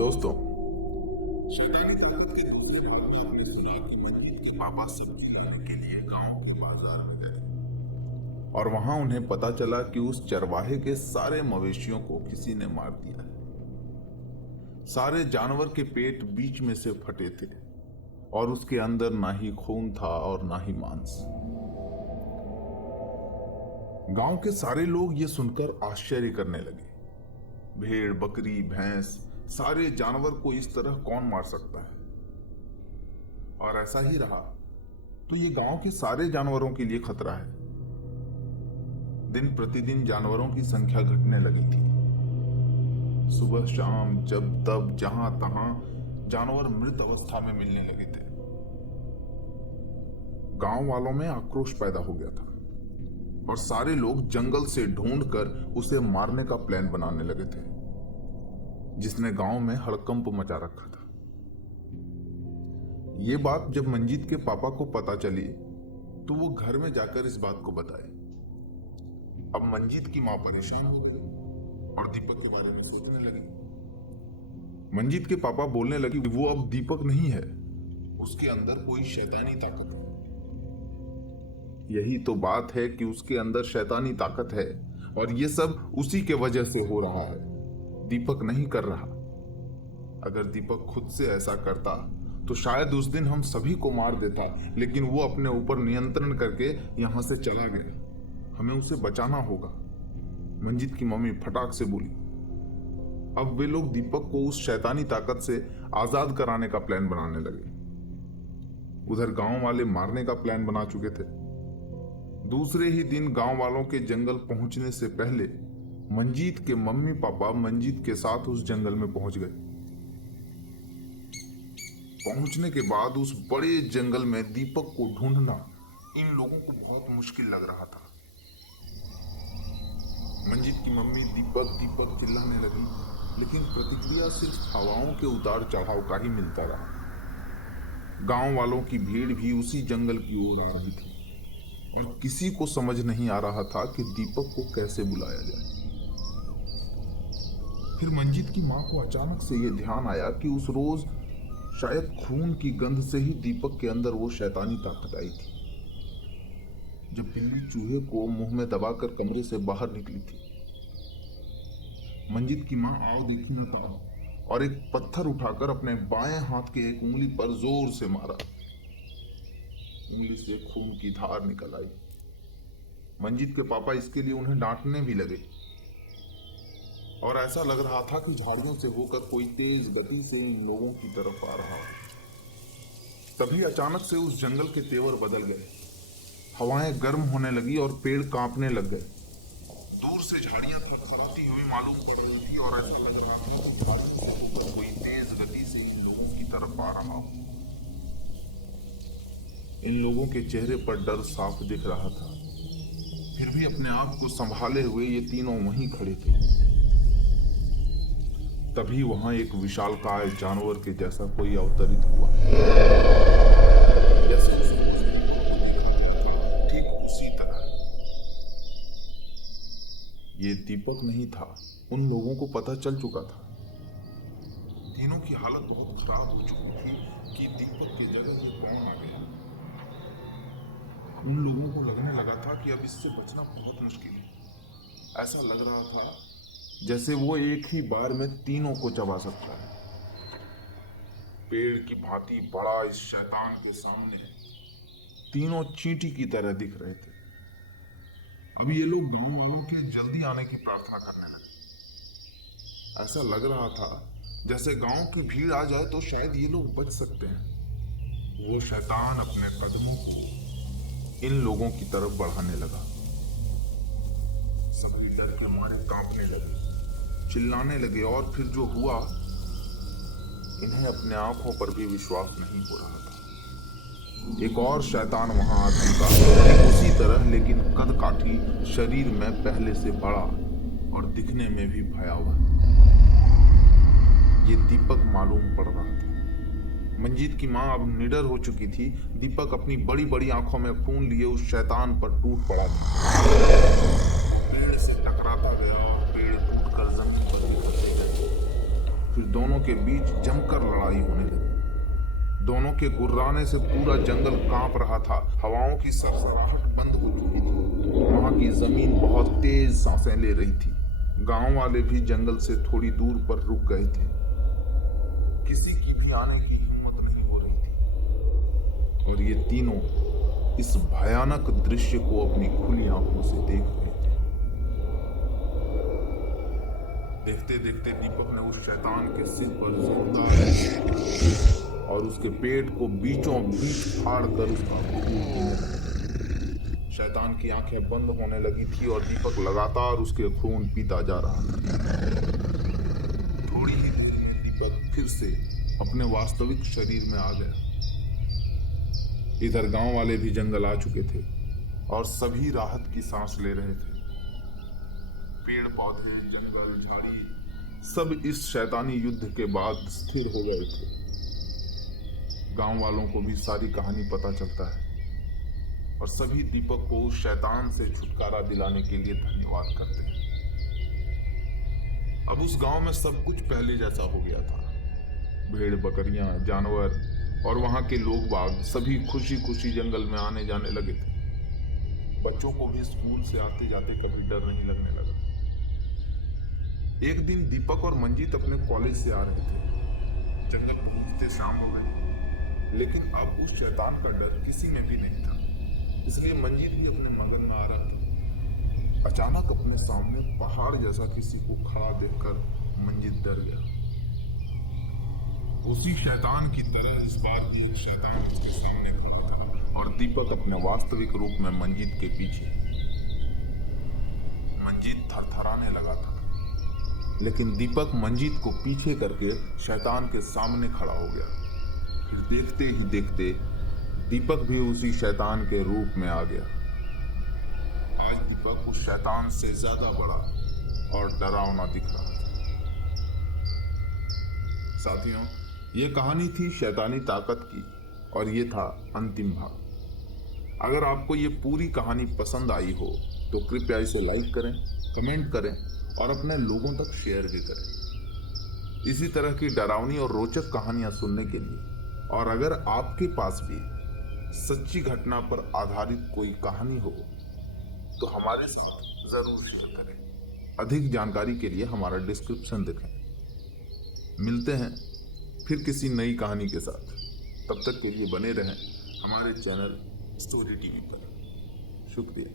दोस्तों, शैतानी रात की दूसरे भाग आपने सुना कि मंजीत के पापा सब्जी लेने के लिए गांव के बाजार में गए और वहां उन्हें पता चला कि उस चरवाहे के सारे मवेशियों को किसी ने मार दिया है। सारे जानवर के पेट बीच में से फटे थे और उसके अंदर ना ही खून था और ना ही मांस। गांव के सारे लोग ये सुनकर आश्चर्य करने लगे। भेड़, बकरी, भैंस, सारे जानवर को इस तरह कौन मार सकता है? और ऐसा ही रहा तो ये गांव के सारे जानवरों के लिए खतरा है। दिन प्रतिदिन जानवरों की संख्या घटने लगी थी। सुबह शाम जब तब जहां तहां जानवर मृत अवस्था में मिलने लगे थे। गांव वालों में आक्रोश पैदा हो गया था और सारे लोग जंगल से ढूंढकर उसे मारने का प्लान बनाने लगे थे, जिसने गांव में हड़कंप मचा रखा था। ये बात जब मंजीत के पापा को पता चली तो वो घर में जाकर इस बात को बताए। अब मंजीत की मां परेशान हो गई और दीपक के बारे में सोचने लगी। मंजीत के पापा बोलने लगे कि वो अब दीपक नहीं है, उसके अंदर कोई शैतानी ताकत है। यही तो बात है कि उसके अंदर शैतानी ताकत है और ये सब उसी के वजह से हो रहा है, दीपक नहीं कर रहा। अगर दीपक खुद से ऐसा करता तो शायद उस दिन हम सभी को मार देता, लेकिन वो अपने ऊपर नियंत्रण करके यहां से चला गया। हमें उसे बचाना होगा, मंजीत की मम्मी फटाक से बोली। अब वे लोग दीपक को उस शैतानी ताकत से आजाद कराने का प्लान बनाने लगे। उधर गांव वाले मारने का प्लान बना चुके थे। दूसरे ही दिन गांव वालों के जंगल पहुंचने से पहले मंजीत के मम्मी पापा मंजीत के साथ उस जंगल में पहुंच गए। पहुंचने के बाद उस बड़े जंगल में दीपक को ढूंढना इन लोगों को बहुत मुश्किल लग रहा था। मंजीत की मम्मी दीपक दीपक चिल्लाने लगी, लेकिन प्रतिक्रिया सिर्फ हवाओं के उतार चढ़ाव का ही मिलता रहा। गांव वालों की भीड़ भी उसी जंगल की ओर आ रही थी और किसी को समझ नहीं आ रहा था कि दीपक को कैसे बुलाया जाए। फिर मंजीत की मां को अचानक से यह ध्यान आया कि उस रोज शायद खून की गंध से ही दीपक के अंदर वो शैतानी ताकत आई थी, जब बिल्ली चूहे को मुंह में दबाकर कमरे से बाहर निकली थी। मंजीत की मां आओ देखी न था और एक पत्थर उठाकर अपने बाएं हाथ के एक उंगली पर जोर से मारा। उंगली से खून की धार निकल आई। मंजीत के पापा इसके लिए उन्हें डांटने भी लगे और ऐसा लग रहा था कि झाड़ियों से होकर कोई तेज गति से इन लोगों की तरफ आ रहा है। तभी अचानक से उस जंगल के तेवर बदल गए। हवाएं गर्म होने लगी और पेड़ कांपने लग गए। दूर से झाड़ियां थरथराती हुई मालूम पड़ रही थी और ऐसा लग रहा था कि झाड़ियों से होकर कोई तेज गति से इन लोगों की तरफ आ रहा हो। इन लोगों के चेहरे पर डर साफ दिख रहा था, फिर भी अपने आप को संभाले हुए ये तीनों वहीं खड़े थे। तभी वहां एक विशालकाय जानवर के जैसा कोई अवतरित हुआ। ठीक उसी तरह ये दीपक नहीं था, उन लोगों को पता चल चुका था। तीनों की हालत बहुत खराब हो चुकी थी कि दीपक के जगह में कौन आ गया। उन लोगों को लगने लगा था कि अब इससे बचना बहुत मुश्किल है। ऐसा लग रहा था जैसे वो एक ही बार में तीनों को चबा सकता है। पेड़ की भांति बड़ा इस शैतान के सामने तीनों चींटी की तरह दिख रहे थे। अब ये लोग गांव वालों के जल्दी आने की प्रार्थना करने लगे। ऐसा लग रहा था जैसे गांव की भीड़ आ जाए तो शायद ये लोग बच सकते हैं। वो शैतान अपने कदमों को इन लोगों की तरफ बढ़ाने लगा। सभी डर के मारे कांपने लगे, चिल्लाने लगे और फिर जो हुआ, इन्हें अपने आंखों पर भी विश्वास नहीं हो रहा था। एक और शैतान वहां आ धमका, उसी तरह लेकिन कद काठी शरीर में पहले से बड़ा और दिखने में भी भयावह। ये दीपक मालूम पड़ रहा था। मंजीत की मां अब निडर हो चुकी थी। दीपक अपनी बड़ी बड़ी आंखों में खून लिए उस शैतान पर टूट पड़ा था। पेड़ से टकराता गया और पेड़ टूटकर जमीन पर गिरते गए। फिर दोनों के बीच जमकर लड़ाई होने लगी। दोनों के गुर्राने से पूरा जंगल कांप रहा था। हवाओं की सरसराहट बंद हो चुकी थी। वहां की जमीन बहुत तेज सांसें ले रही थी। गांव वाले भी जंगल से थोड़ी दूर पर रुक गए थे। किसी की भी आने की हिम्मत नहीं हो रही थी। और ये तीनों इस भयानक दृश्य को अपनी खुली आंखों से देख रहे थे। देखते देखते दीपक ने उस शैतान के सिर पर जोरदार और उसके पेट को बीचों बीच फाड़ कर उसका खून पीने लगा। शैतान की आंखें बंद होने लगी थी और दीपक लगातार उसके खून पीता जा रहा था। थोड़ी ही देर में दीपक फिर से अपने वास्तविक शरीर में आ गया। इधर गांव वाले भी जंगल आ चुके थे और सभी राहत की सांस ले रहे थे। पेड़ पौधे, जंगल, झाड़ी सब इस शैतानी युद्ध के बाद स्थिर हो गए थे। गांव वालों को भी सारी कहानी पता चलता है और सभी दीपक को उस शैतान से छुटकारा दिलाने के लिए धन्यवाद करते हैं। अब उस गांव में सब कुछ पहले जैसा हो गया था। भेड़ बकरियां, जानवर और वहां के लोग बाग सभी खुशी खुशी जंगल में आने जाने लगे थे। बच्चों को भी स्कूल से आते जाते कभी डर नहीं लगने लगा। एक दिन दीपक और मंजीत अपने कॉलेज से आ रहे थे। जंगल पहुंचते शाम हो गई, लेकिन अब उस शैतान का डर किसी में भी नहीं था। इसलिए मंजीत भी अपने मगन में आ रहा था। अचानक अपने सामने पहाड़ जैसा किसी को खड़ा देखकर मंजीत डर गया। उसी शैतान की तरह इस बार भी शैतान उसके सामने खड़ा था और दीपक अपने वास्तविक रूप में मंजीत के पीछे। मंजीत थरथराने लगा था, लेकिन दीपक मंजीत को पीछे करके शैतान के सामने खड़ा हो गया। फिर देखते ही देखते दीपक भी उसी शैतान के रूप में आ गया। आज दीपक उस शैतान से ज्यादा बड़ा और डरावना दिख रहा था। साथियों, ये कहानी थी शैतानी ताकत की और ये था अंतिम भाग। अगर आपको ये पूरी कहानी पसंद आई हो तो कृपया इसे लाइक करें, कमेंट करें और अपने लोगों तक शेयर भी करें। इसी तरह की डरावनी और रोचक कहानियां सुनने के लिए और अगर आपके पास भी सच्ची घटना पर आधारित कोई कहानी हो तो हमारे साथ जरूर शेयर करें। अधिक जानकारी के लिए हमारा डिस्क्रिप्शन देखें। मिलते हैं फिर किसी नई कहानी के साथ। तब तक के लिए बने रहें हमारे चैनल स्टोरी टीवी पर। शुक्रिया।